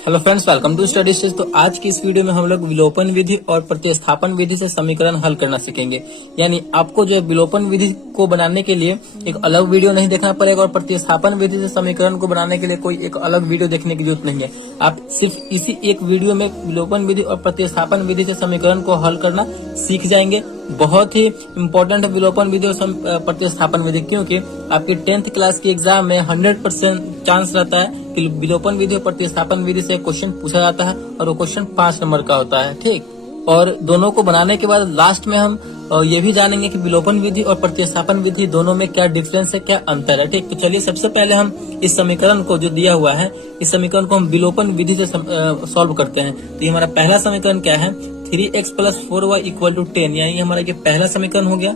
Hello friends, welcome to study stage. तो आज की इस वीडियो में हम लोग विलोपन विधि और प्रतिस्थापन विधि से समीकरण हल करना सीखेंगे। यानी आपको जो है विलोपन विधि को बनाने के लिए एक अलग वीडियो नहीं देखना पड़ेगा और प्रतिस्थापन विधि से समीकरण को बनाने के लिए कोई एक अलग वीडियो देखने की जरूरत नहीं है। आप सिर्फ इसी एक वीडियो में विलोपन विधि और प्रतिस्थापन विधि से समीकरण को हल करना सीख जाएंगे। बहुत ही इम्पोर्टेंट है विलोपन विधि और प्रतिस्थापन विधि, क्योंकि आपकी 10th क्लास की एग्जाम में 100% चांस रहता है कि विलोपन विधि और प्रतिस्थापन विधि से क्वेश्चन पूछा जाता है और वो क्वेश्चन 5 नंबर का होता है। ठीक, और दोनों को बनाने के बाद लास्ट में हम ये भी जानेंगे कि विलोपन विधि और प्रतिस्थापन विधि दोनों में क्या डिफरेंस है, क्या अंतर है। ठीक, तो चलिए सबसे पहले हम इस समीकरण को जो दिया हुआ है, इस समीकरण को हम विलोपन विधि से सॉल्व करते हैं। तो ये हमारा पहला समीकरण क्या है, 3x + 4y = 10, यानी हमारा ये पहला समीकरण हो गया।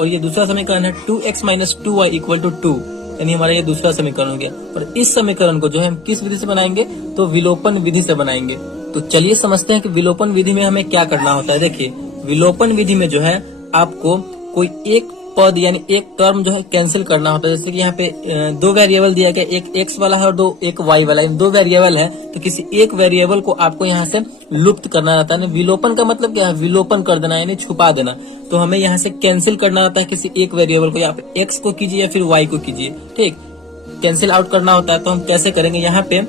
और ये दूसरा समीकरण है 2x - 2y = 2, यानी हमारा ये दूसरा समीकरण हो गया। और इस समीकरण को जो है हम किस विधि से बनाएंगे, तो विलोपन विधि से बनाएंगे। तो चलिए समझते हैं कि विलोपन विधि में हमें क्या करना होता है। देखिए, विलोपन विधि में जो है आपको कोई एक पद यानी एक टर्म जो है कैंसिल करना होता है। जैसे कि यहाँ पे दो वेरिएबल दिया गया, एक x वाला है और एक y वाला है, दो वेरिएबल है, तो किसी एक वेरिएबल को आपको यहाँ से लुप्त करना रहता है। विलोपन का मतलब क्या है, विलोपन कर देना यानी छुपा देना। तो हमें यहाँ से कैंसिल करना रहता है किसी एक वेरिएबल को, या आप x को कीजिए या फिर y को कीजिए। ठीक, कैंसिल आउट करना होता है। तो हम कैसे करेंगे, यहाँ पे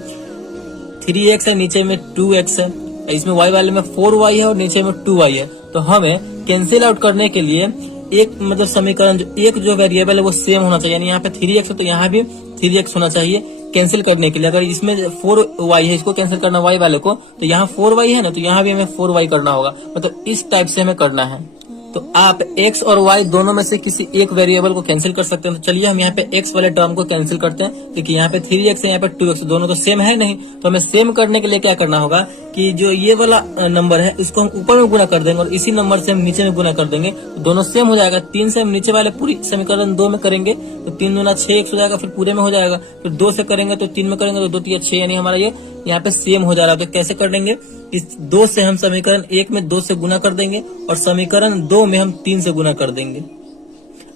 3x है, नीचे में 2x है, इसमें y वाले में 4y है और नीचे में 2y है। तो हमें कैंसिल आउट करने के लिए एक मतलब समीकरण जो वेरिएबल है वो सेम होना चाहिए। यानी यहाँ पे 3x है तो यहाँ भी 3x होना चाहिए कैंसिल करने के लिए। अगर इसमें 4y है, इसको कैंसिल करना y वाले को, तो यहाँ 4y है ना, तो यहाँ भी हमें 4y करना होगा। मतलब इस टाइप से हमें करना है। तो आप x और y दोनों में से किसी एक वेरिएबल को कैंसिल कर सकते हैं। तो चलिए हम यहाँ पे x वाले टर्म को कैंसिल करते हैं। देखिए यहाँ पे 3x है, यहाँ पे 2x, दोनों तो सेम है नहीं। तो हमें सेम करने के लिए क्या करना होगा कि जो ये वाला नंबर है इसको हम ऊपर में गुना कर देंगे और इसी नंबर से हम नीचे में गुना कर देंगे, तो दोनों सेम हो जाएगा। 3 से हम नीचे वाले पूरी समीकरण 2 में करेंगे तो 3 दूना 6x हो जाएगा, फिर पूरे में हो जाएगा। फिर 2 से करेंगे तो 3 में करेंगे तो 2 3 6, यानी हमारा ये यहाँ पे सेम हो जा रहा है। तो कैसे कर देंगे, इस 2 से हम समीकरण 1 में 2 से गुना कर देंगे और समीकरण 2 में हम 3 से गुना कर देंगे।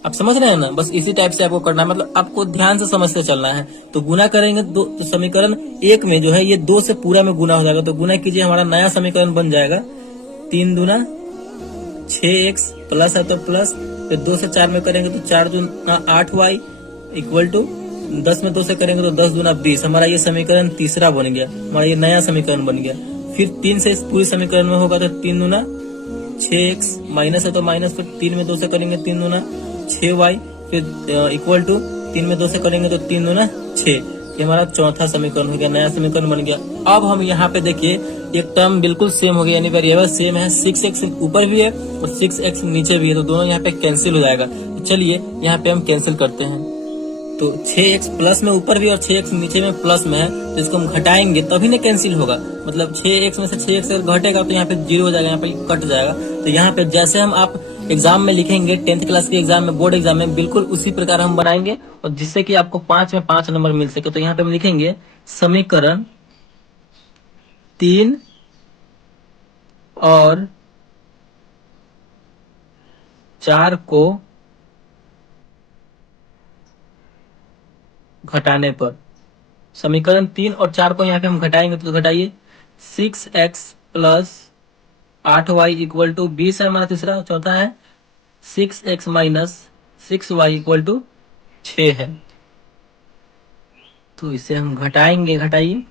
आप समझ रहे हैं ना, बस इसी टाइप से आपको करना है। मतलब आपको ध्यान से समझते चलना है। तो गुना करेंगे तो समीकरण 1 में जो है ये 2 से पूरा में गुना हो जाएगा। तो गुना कीजिए, हमारा नया समीकरण बन जाएगा 3 दूना 6x प्लस है तो प्लस, फिर 2 से 4 में करेंगे तो 4 दूना 8y = 10 में 2 से करेंगे तो 10 दूना 20। हमारा ये समीकरण तीसरा बन गया, हमारा ये नया समीकरण बन गया। फिर 3 से इस पूरी समीकरण में होगा तो 3 दूना 6x माइनस है तो माइनस, फिर 3 में 2 से करेंगे 3 दूना 6y, फिर = 3 में 2 से करेंगे तो 3 दूना 6। ये हमारा चौथा समीकरण हो गया, नया समीकरण बन गया। अब हम यहाँ पे देखिए एक टर्म बिल्कुल सेम हो गया, यानी वेरिएबल सेम है। 6x ऊपर भी है और 6x नीचे भी है, तो दोनों यहाँ पे कैंसिल हो जाएगा। तो चलिए यहाँ पे हम कैंसिल करते हैं। तो 6x प्लस में ऊपर भी और 6x नीचे में प्लस में है, तो इसको हम घटाएंगे तभी ना कैंसिल होगा। मतलब 6x में से 6x अगर घटेगा तो यहाँ पे 0 हो जाएगा, यहाँ पे कट जाएगा। तो यहाँ पे जैसे हम आप एग्जाम में लिखेंगे 10th क्लास के एग्जाम में, बोर्ड एग्जाम में, बिल्कुल उसी प्रकार हम बनाएंगे और जिससे कि आपको 5 में 5 नंबर मिल सके। तो यहाँ पे हम लिखेंगे समीकरण 3 और 4 को घटाने पर, समीकरण 3 और 4 को यहाँ पे हम घटाएंगे तो घटाइए 6x + 8y = 20 है हमारा तीसरा। चौथा है 6x - 6y = 6 है। तो इसे हम घटाएंगे, घटाइए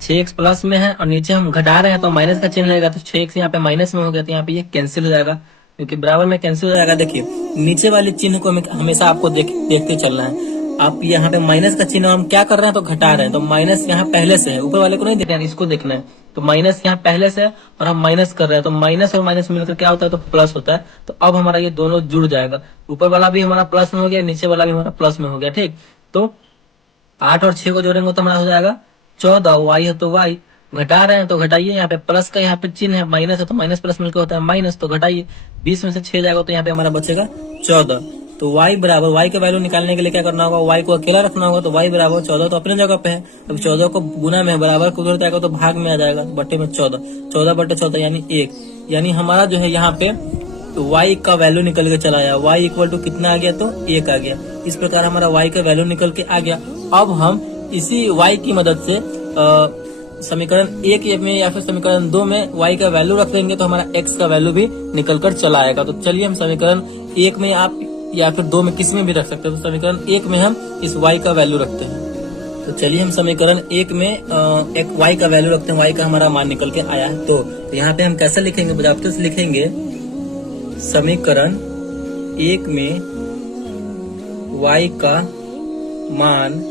6x प्लस में है और नीचे हम घटा रहे हैं तो माइनस का चिन्ह रहेगा, तो 6x यहाँ पे माइनस में हो गया, तो यहाँ पे ये कैंसिल हो जाएगा क्योंकि बराबर में कैंसिल हो जाएगा। देखिए नीचे वाले चिन्ह को हमेशा आपको देखते चलना है। आप यहाँ पे माइनस का चिन्ह हम क्या कर रहे हैं, तो घटा रहे हैं, तो माइनस यहाँ पहले से है, ऊपर वाले को नहीं देखना है, इसको देखना है। तो माइनस यहाँ पहले से है और हम माइनस कर रहे हैं, तो माइनस और माइनस मिलकर क्या होता है, तो प्लस होता है। तो अब हमारा ये दोनों जुड़ जाएगा, ऊपर वाला भी हमारा प्लस में हो गया, नीचे वाला भी हमारा प्लस में हो गया। ठीक, तो 8 और 6 को जोड़ेंगे तो हमारा हो जाएगा 14। y है तो y, घटा रहे हैं तो घटाइए, यहाँ पे प्लस का यहाँ पे चिन्ह है, माइनस है तो माइनस प्लस मिलकर होता है माइनस, तो घटाइए 20 में से 6 जाएगा तो यहाँ पे हमारा बचेगा 14। तो y बराबर, y का वैल्यू निकालने के लिए क्या करना होगा, y को अकेला रखना होगा। तो y बराबर 14 तो अपने जगह पे है। अब 14 को गुना में बराबर को उधर जाएगा तो भाग में आ जाएगा, बट्टे में 14, 14/14 यानी 1। यानी हमारा जो है यहाँ पे तो y का वैल्यू निकल के चला आया, y = कितना आ गया, तो 1 आ गया। इस प्रकार हमारा y का वैल्यू निकल के आ गया। अब हम इसी y की मदद से समीकरण 1 में या फिर समीकरण 2 में y का वैल्यू रख देंगे तो हमारा x का वैल्यू भी निकल कर चला आएगा। तो चलिए हम समीकरण 1 में आप या फिर 2 में किसी में भी रख सकते हैं। तो समीकरण 1 में हम इस y का वैल्यू रखते हैं। तो चलिए हम समीकरण 1 में एक y का वैल्यू रखते हैं, y का हमारा मान निकल के आया है। तो यहाँ पे हम कैसे लिखेंगे, बजाते से लिखेंगे समीकरण 1 में y का मान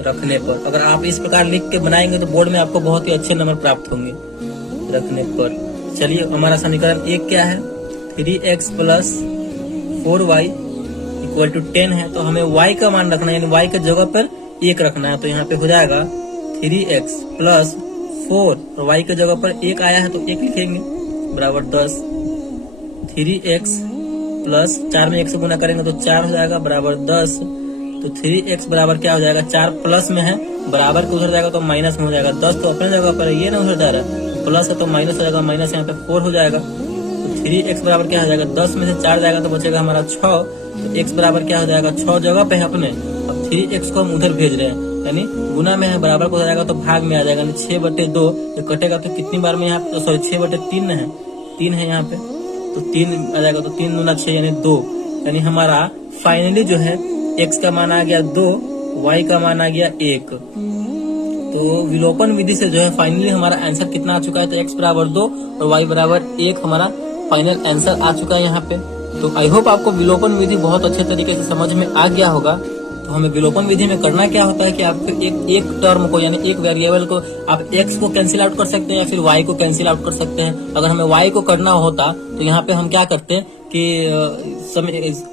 रखने पर। अगर आप इस प्रकार लिख के बनाएंगे तो बोर्ड में आपको बहुत ही अच्छे नंबर प्राप्त होंगे रखने पर। चलिए हमारा समीकरण 1 क्या है, 3x plus 4y equal to 10 है। तो हमें y का मान रखना है, यानी y के जगह पर 1 रखना है। तो यहाँ पे हो जाएगा 3x प्लस 4 और y के जगह पर 1 आया है तो 1 लिखेंगे बराबर 10। 3x प्लस 4 में 1 से गुना करेंगे तो 4 हो जाएगा बराबर 10। तो 3x बराबर क्या हो जाएगा, 4 प्लस में है, बराबर को उधर जाएगा तो माइनस में हो जाएगा। 10 तो अपने जगह पर ये ना उधर जा रहा है, प्लस है तो माइनस हो जाएगा, माइनस यहाँ पे 4 हो जाएगा। तो 3x बराबर क्या हो जाएगा, 10 में से 4 जाएगा तो बचेगा हमारा 6। तो x बराबर क्या हो जाएगा, 6 जगह पे है अपने। अब 3x को हम उधर भेज रहे हैं, यानी गुना में है, बराबर को हो जाएगा तो भाग में आ जाएगा, 6/2 ये कटेगा तो कितनी बार में यहाँ पे, सॉरी 6/3 है, 3 है यहाँ पे, तो 3 आ जाएगा। तो 3 दूना 6 यानी 2, यानी हमारा फाइनली जो है x का मान आ गया 2, y का मान आ गया 1। तो विलोपन विधि से जो है फाइनली हमारा आंसर कितना आ चुका है, तो x बराबर 2 और y बराबर 1 हमारा फाइनल आंसर आ चुका है यहाँ पे। तो आई होप आपको विलोपन विधि बहुत अच्छे तरीके से समझ में आ गया होगा। तो हमें विलोपन विधि में करना क्या होता है कि आप एक टर्म को यानी एक वेरिएबल को आप x को कैंसिल आउट कर सकते हैं या फिर y को कैंसिल आउट कर सकते हैं। अगर हमें y को करना होता तो यहाँ पे हम क्या करते हैं कि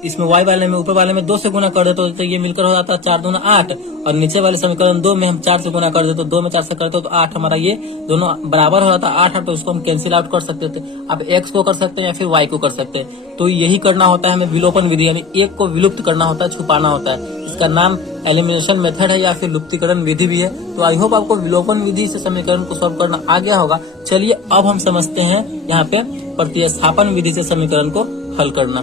इसमें y वाले में ऊपर वाले में 2 से गुना कर देते तो ये मिलकर हो जाता 4 दूना 8, और नीचे वाले समीकरण 2 में हम 4 से गुना कर देते तो 2 में 4 से करते तो 8 हमारा ये दोनों बराबर हो जाता 8, तो उसको हम कैंसिल आउट कर सकते थे। आप x को कर सकते हैं या फिर y को कर सकते हैं। तो यही करना होता है हमें विलोपन विधि, यानी एक को विलुप्त करना होता है, छुपाना होता है। इसका नाम एलिमिनेशन मेथड है या फिर लुप्तीकरण विधि भी है। तो आई होप आपको विलोपन विधि से समीकरण को सॉल्व करना आ गया होगा। चलिए अब हम समझते हैं यहाँ पे प्रतिस्थापन विधि से समीकरण को हल करना।